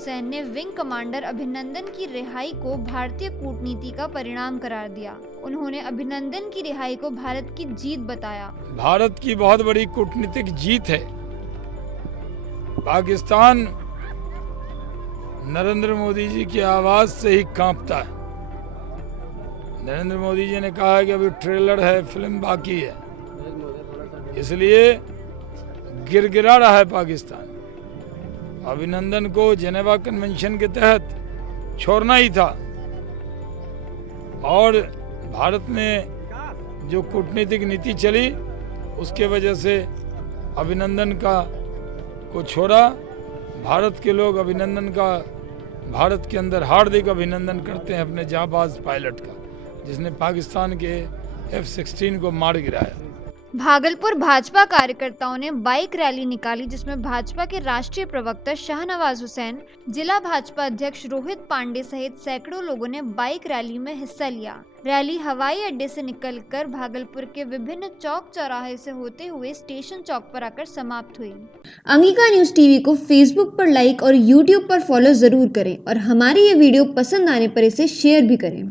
हुसैन ने wing commander अभिनंदन की रिहाई को भारतीय कूटनीति का परिणाम करार दिया। उन्होंने अभिनंदन की रिहाई को भारत की जीत बताया। भारत की बहुत बड़ी कूटनीतिक जीत है। पाकिस्तान नरेंद्र मोदी जी की आवाज से ही कांपता है। नरेंद्र मोदी जी ने कहा है कि अभी ट्रेलर है, फिल्म बाकी है, इसलिए गिड़गिड़ा रहा है पाकिस्तान। अभिनंदन को जेनेवा कन्वेंशन के तहत छोड़ना ही था और भारत में जो कूटनीतिक नीति चली उसके वजह से अभिनंदन को छोड़ा। भारत के लोग अभिनंदन का भारत के अंदर हार्दिक अभिनंदन करते हैं अपने जांबाज पायलट का, जिसने पाकिस्तान के F-16 को मार गिराया। भागलपुर भाजपा कार्यकर्ताओं ने बाइक रैली निकाली, जिसमें भाजपा के राष्ट्रीय प्रवक्ता शाहनवाज हुसैन, जिला भाजपा अध्यक्ष रोहित पांडे सहित सैकड़ों लोगों ने बाइक रैली में हिस्सा लिया। रैली हवाई अड्डे से निकलकर भागलपुर के विभिन्न चौक चौराहे से होते हुए स्टेशन चौक पर आकर समाप्त हुई। अंगिका न्यूज टीवी को फेसबुक पर लाइक और यूट्यूब पर फॉलो जरूर करें और हमारी ये वीडियो पसंद आने पर इसे शेयर भी करें।